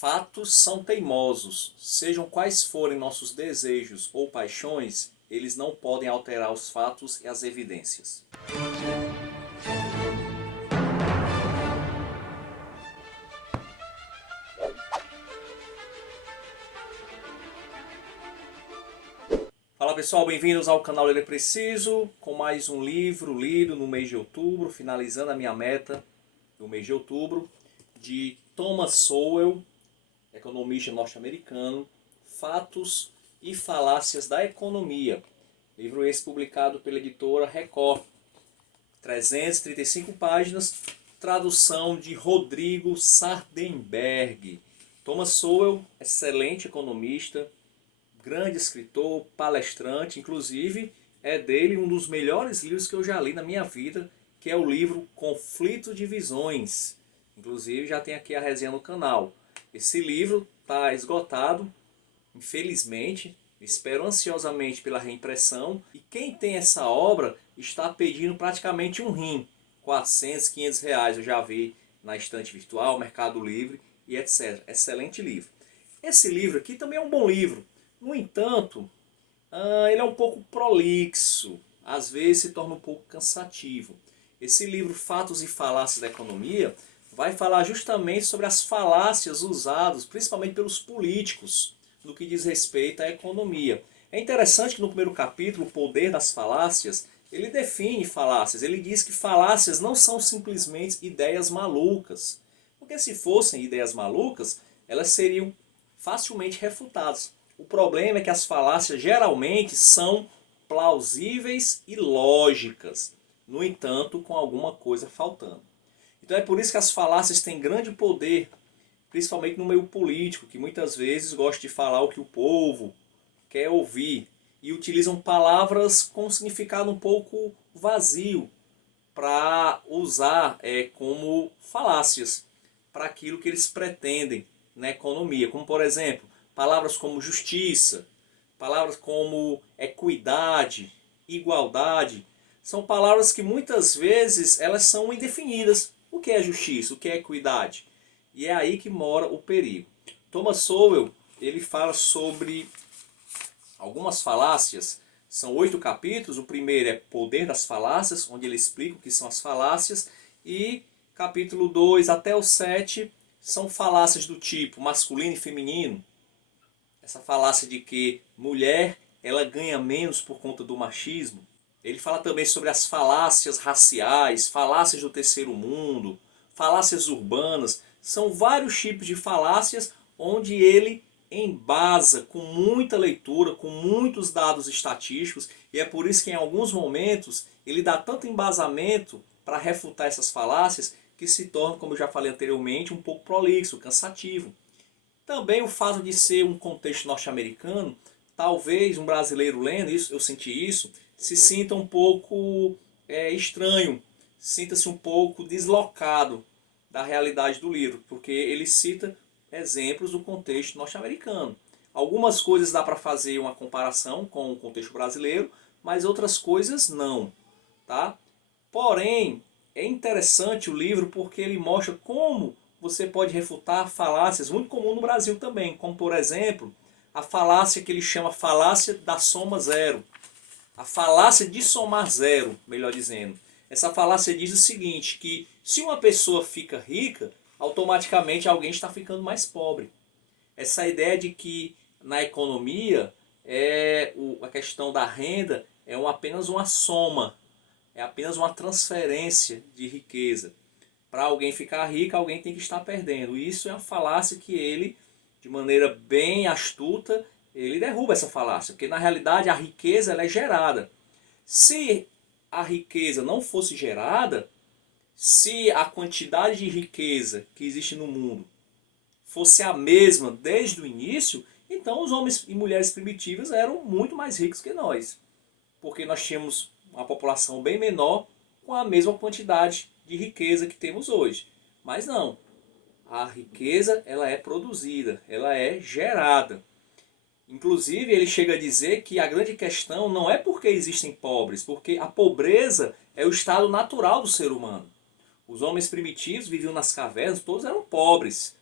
Fatos são teimosos. Sejam quais forem nossos desejos ou paixões, eles não podem alterar os fatos e as evidências. Fala pessoal, bem-vindos ao canal Ler é Preciso, com mais um livro lido no mês de outubro, finalizando a minha meta do mês de outubro, de Thomas Sowell, economista norte-americano, Fatos e Falácias da Economia. Livro esse publicado pela editora Record. 335 páginas, tradução de Rodrigo Sardenberg. Thomas Sowell, excelente economista, grande escritor, palestrante, inclusive é dele um dos melhores livros que eu já li na minha vida, que é o livro Conflito de Visões. Inclusive já tem aqui a resenha no canal. Esse livro está esgotado, infelizmente, espero ansiosamente pela reimpressão, e quem tem essa obra está pedindo praticamente um rim, 400, 500 reais, eu já vi na estante virtual, Mercado Livre e etc. Excelente livro. Esse livro aqui também é um bom livro, no entanto, ele é um pouco prolixo, às vezes se torna um pouco cansativo. Esse livro, Fatos e Falácias da Economia, vai falar justamente sobre as falácias usadas, principalmente pelos políticos, no que diz respeito à economia. É interessante que no primeiro capítulo, O Poder das Falácias, ele define falácias. Ele diz que falácias não são simplesmente ideias malucas. Porque se fossem ideias malucas, elas seriam facilmente refutadas. O problema é que as falácias geralmente são plausíveis e lógicas. No entanto, com alguma coisa faltando. Então é por isso que as falácias têm grande poder, principalmente no meio político, que muitas vezes gosta de falar o que o povo quer ouvir e utilizam palavras com significado um pouco vazio para usar como falácias para aquilo que eles pretendem na economia. Como, por exemplo, palavras como justiça, palavras como equidade, igualdade, são palavras que muitas vezes elas são indefinidas. O que é justiça? O que é equidade? E é aí que mora o perigo. Thomas Sowell, ele fala sobre algumas falácias, são 8 capítulos, o primeiro é Poder das Falácias, onde ele explica o que são as falácias, e capítulo 2 até o 7 são falácias do tipo masculino e feminino, essa falácia de que mulher ela ganha menos por conta do machismo. Ele fala também sobre as falácias raciais, falácias do terceiro mundo, falácias urbanas. São vários tipos de falácias onde ele embasa com muita leitura, com muitos dados estatísticos, e é por isso que em alguns momentos ele dá tanto embasamento para refutar essas falácias que se torna, como eu já falei anteriormente, um pouco prolixo, cansativo. Também o fato de ser um contexto norte-americano, talvez um brasileiro lendo isso, eu senti isso, se sinta um pouco estranho, sinta-se um pouco deslocado da realidade do livro, porque ele cita exemplos do contexto norte-americano. Algumas coisas dá para fazer uma comparação com o contexto brasileiro, mas outras coisas não. Tá? Porém, é interessante o livro porque ele mostra como você pode refutar falácias muito comuns no Brasil também, como por exemplo, a falácia que ele chama falácia da soma zero. A falácia de somar zero, melhor dizendo. Essa falácia diz o seguinte, que se uma pessoa fica rica, automaticamente alguém está ficando mais pobre. Essa ideia de que na economia a questão da renda é apenas uma soma, é apenas uma transferência de riqueza. Para alguém ficar rico, alguém tem que estar perdendo. Isso é uma falácia que ele, de maneira bem astuta, ele derruba essa falácia. Porque na realidade a riqueza ela é gerada. Se a riqueza não fosse gerada, se a quantidade de riqueza que existe no mundo fosse a mesma desde o início, então os homens e mulheres primitivos eram muito mais ricos que nós. Porque nós tínhamos uma população bem menor com a mesma quantidade de riqueza que temos hoje. Mas não, a riqueza ela é produzida, ela é gerada. Inclusive ele chega a dizer que a grande questão não é porque existem pobres, porque a pobreza é o estado natural do ser humano. Os homens primitivos viviam nas cavernas, todos eram pobres.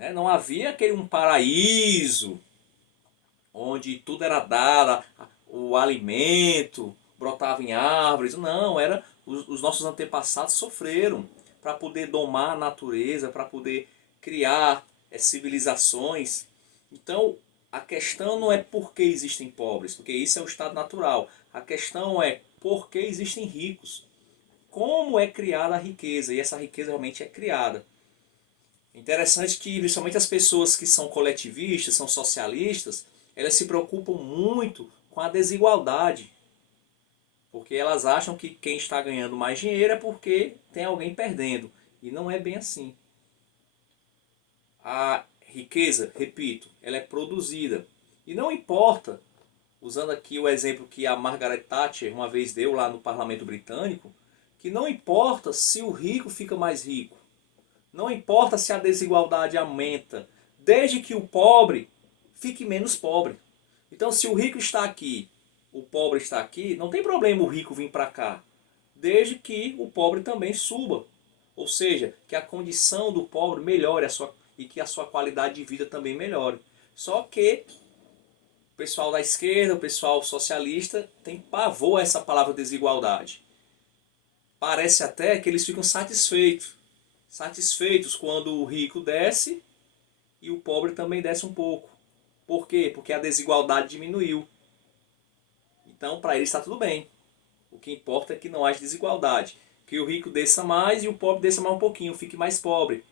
né? Não havia aquele um paraíso onde tudo era dado, o alimento brotava em árvores. Não, era os nossos antepassados sofreram para poder domar a natureza, para poder criar civilizações. Então, a questão não é por que existem pobres, porque isso é o estado natural. A questão é por que existem ricos. Como é criada a riqueza, e essa riqueza realmente é criada. Interessante que, principalmente as pessoas que são coletivistas, são socialistas, elas se preocupam muito com a desigualdade. Porque elas acham que quem está ganhando mais dinheiro é porque tem alguém perdendo. E não é bem assim. A riqueza, repito, ela é produzida. E não importa, usando aqui o exemplo que a Margaret Thatcher uma vez deu lá no Parlamento Britânico, que não importa se o rico fica mais rico. Não importa se a desigualdade aumenta, desde que o pobre fique menos pobre. Então, se o rico está aqui, o pobre está aqui, não tem problema o rico vir para cá, desde que o pobre também suba. Ou seja, que a condição do pobre melhore e que a sua qualidade de vida também melhore. Só que o pessoal da esquerda, o pessoal socialista, tem pavor a essa palavra desigualdade. Parece até que eles ficam satisfeitos quando o rico desce e o pobre também desce um pouco. Por quê? Porque a desigualdade diminuiu. Então, para eles está tudo bem. O que importa é que não haja desigualdade. Que o rico desça mais e o pobre desça mais um pouquinho, fique mais pobre.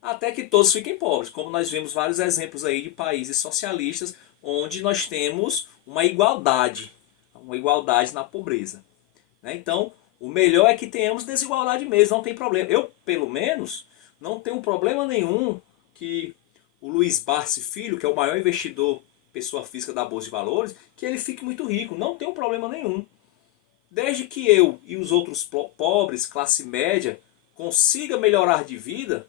Até que todos fiquem pobres, como nós vemos vários exemplos aí de países socialistas onde nós temos uma igualdade na pobreza. Então, o melhor é que tenhamos desigualdade mesmo, não tem problema. Eu, pelo menos, não tenho problema nenhum que o Luiz Barsi Filho, que é o maior investidor, pessoa física da Bolsa de Valores, que ele fique muito rico. Não tenho problema nenhum. Desde que eu e os outros pobres, classe média, consiga melhorar de vida,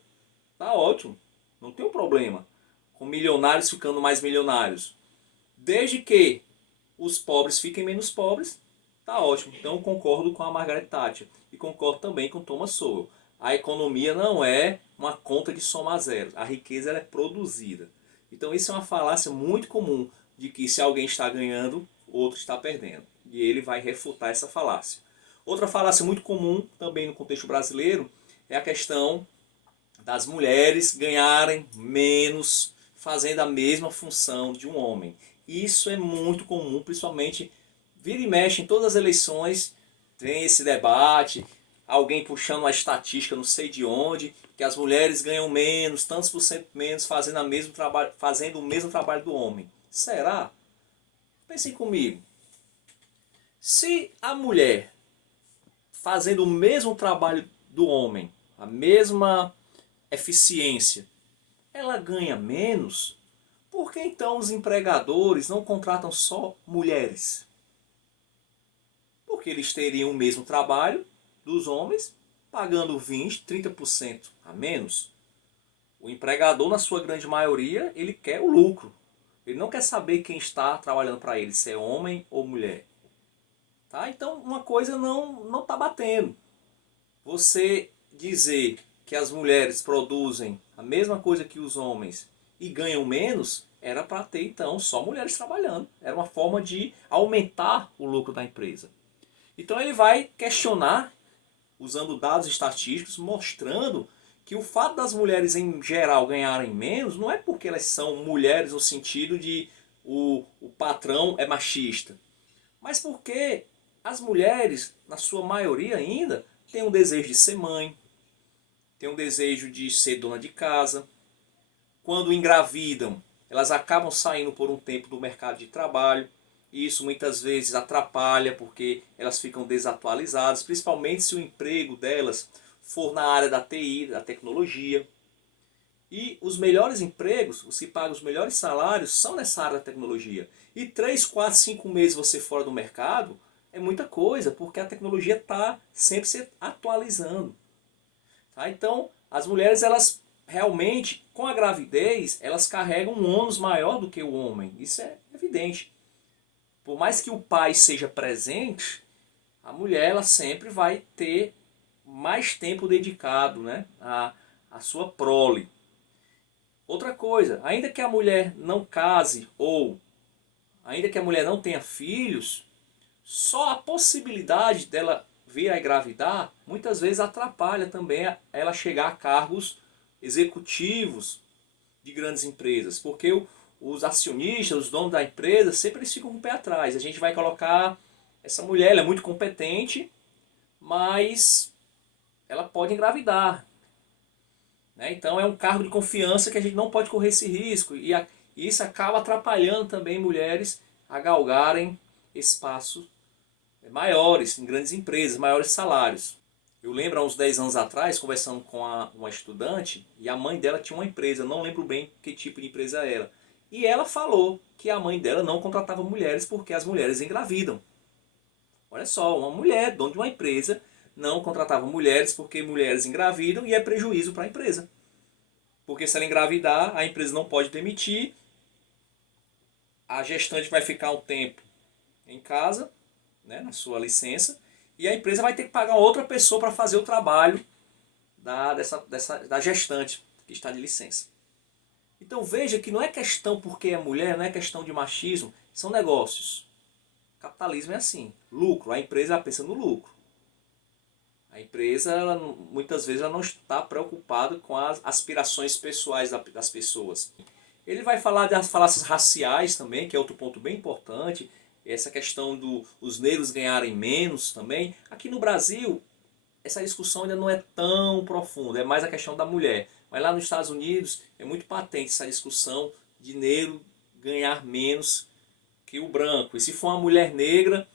tá ótimo. Não tem problema. Com milionários ficando mais milionários. Desde que os pobres fiquem menos pobres, tá ótimo. Então eu concordo com a Margaret Thatcher. E concordo também com Thomas Sowell. A economia não é uma conta de somar zeros. A riqueza ela é produzida. Então isso é uma falácia muito comum de que se alguém está ganhando, outro está perdendo. E ele vai refutar essa falácia. Outra falácia muito comum também no contexto brasileiro é a questão das mulheres ganharem menos fazendo a mesma função de um homem. Isso é muito comum, principalmente vira e mexe em todas as eleições, tem esse debate, alguém puxando uma estatística não sei de onde, que as mulheres ganham menos, tantos por cento menos fazendo o mesmo trabalho do homem. Será? Pensem comigo. Se a mulher fazendo o mesmo trabalho do homem, a mesma eficiência, ela ganha menos, por que então os empregadores não contratam só mulheres? Porque eles teriam o mesmo trabalho dos homens, pagando 20, 30% a menos. O empregador, na sua grande maioria, ele quer o lucro. Ele não quer saber quem está trabalhando para ele, se é homem ou mulher. Tá? Então, uma coisa não está batendo. Você dizer que as mulheres produzem a mesma coisa que os homens e ganham menos, era para ter então só mulheres trabalhando. Era uma forma de aumentar o lucro da empresa. Então ele vai questionar, usando dados estatísticos, mostrando que o fato das mulheres em geral ganharem menos não é porque elas são mulheres no sentido de o patrão é machista, mas porque as mulheres, na sua maioria ainda, têm um desejo de ser mãe, têm um desejo de ser dona de casa. Quando engravidam, elas acabam saindo por um tempo do mercado de trabalho. E isso muitas vezes atrapalha porque elas ficam desatualizadas, principalmente se o emprego delas for na área da TI, da tecnologia. E os melhores empregos, os que pagam os melhores salários, são nessa área da tecnologia. E 3, 4, 5 meses você fora do mercado é muita coisa, porque a tecnologia está sempre se atualizando. Tá? Então, as mulheres, elas realmente, com a gravidez, elas carregam um ônus maior do que o homem. Isso é evidente. Por mais que o pai seja presente, a mulher ela sempre vai ter mais tempo dedicado, né, à sua prole. Outra coisa, ainda que a mulher não case ou ainda que a mulher não tenha filhos, só a possibilidade dela vir a engravidar muitas vezes atrapalha também ela chegar a cargos executivos de grandes empresas, porque os acionistas, os donos da empresa, sempre eles ficam com o pé atrás. A gente vai colocar essa mulher, ela é muito competente, mas ela pode engravidar, né? Então é um cargo de confiança que a gente não pode correr esse risco. E isso acaba atrapalhando também mulheres a galgarem espaços maiores, em grandes empresas, maiores salários. Eu lembro há uns 10 anos atrás, conversando com uma estudante, e a mãe dela tinha uma empresa, não lembro bem que tipo de empresa era. E ela falou que a mãe dela não contratava mulheres porque as mulheres engravidam. Olha só, uma mulher, dona de uma empresa, não contratava mulheres porque mulheres engravidam e é prejuízo para a empresa. Porque se ela engravidar, a empresa não pode demitir, a gestante vai ficar um tempo em casa, né, na sua licença, e a empresa vai ter que pagar outra pessoa para fazer o trabalho da gestante que está de licença. Então veja que não é questão porque é mulher, não é questão de machismo, são negócios. O capitalismo é assim, lucro, a empresa pensa no lucro. A empresa, muitas vezes, ela não está preocupada com as aspirações pessoais das pessoas. Ele vai falar das falácias raciais também, que é outro ponto bem importante. Essa questão dos negros ganharem menos também. Aqui no Brasil, essa discussão ainda não é tão profunda, é mais a questão da mulher. Mas lá nos Estados Unidos é muito patente essa discussão de negro ganhar menos que o branco. E se for uma mulher negra,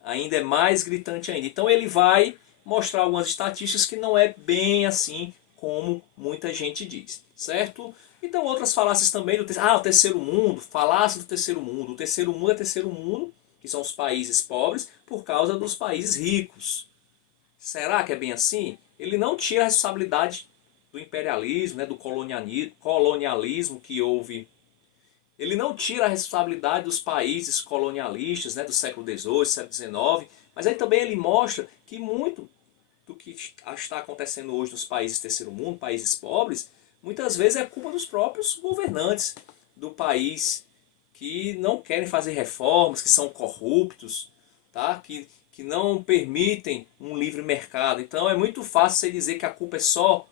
ainda é mais gritante ainda. Então ele vai mostrar algumas estatísticas que não é bem assim como muita gente diz, certo? Então outras falácias também, o terceiro mundo, falácia do terceiro mundo. O terceiro mundo é terceiro mundo, que são os países pobres, por causa dos países ricos. Será que é bem assim? Ele não tira a responsabilidade do imperialismo, né, do colonialismo que houve. Ele não tira a responsabilidade dos países colonialistas, né, do século XVIII, século XIX, mas aí também ele mostra que muito do que está acontecendo hoje nos países terceiro mundo, países pobres, muitas vezes é culpa dos próprios governantes do país que não querem fazer reformas, que são corruptos, tá? que não permitem um livre mercado. Então é muito fácil você dizer que a culpa é só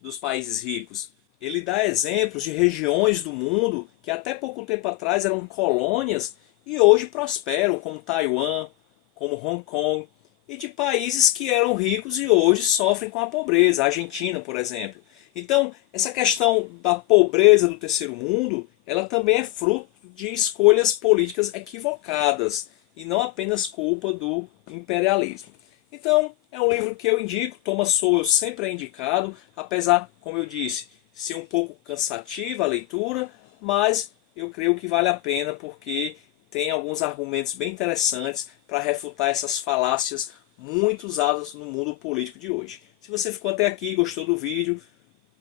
dos países ricos. Ele dá exemplos de regiões do mundo que até pouco tempo atrás eram colônias e hoje prosperam, como Taiwan, como Hong Kong, e de países que eram ricos e hoje sofrem com a pobreza, a Argentina, por exemplo. Então, essa questão da pobreza do terceiro mundo, ela também é fruto de escolhas políticas equivocadas e não apenas culpa do imperialismo. Então, é um livro que eu indico, Thomas Sowell sempre é indicado, apesar, como eu disse, ser um pouco cansativa a leitura, mas eu creio que vale a pena porque tem alguns argumentos bem interessantes para refutar essas falácias muito usadas no mundo político de hoje. Se você ficou até aqui e gostou do vídeo,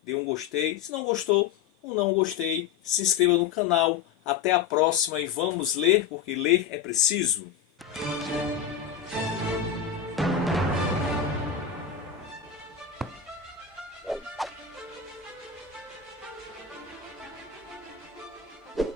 dê um gostei. Se não gostou, um não gostei. Se inscreva no canal. Até a próxima e vamos ler, porque ler é preciso.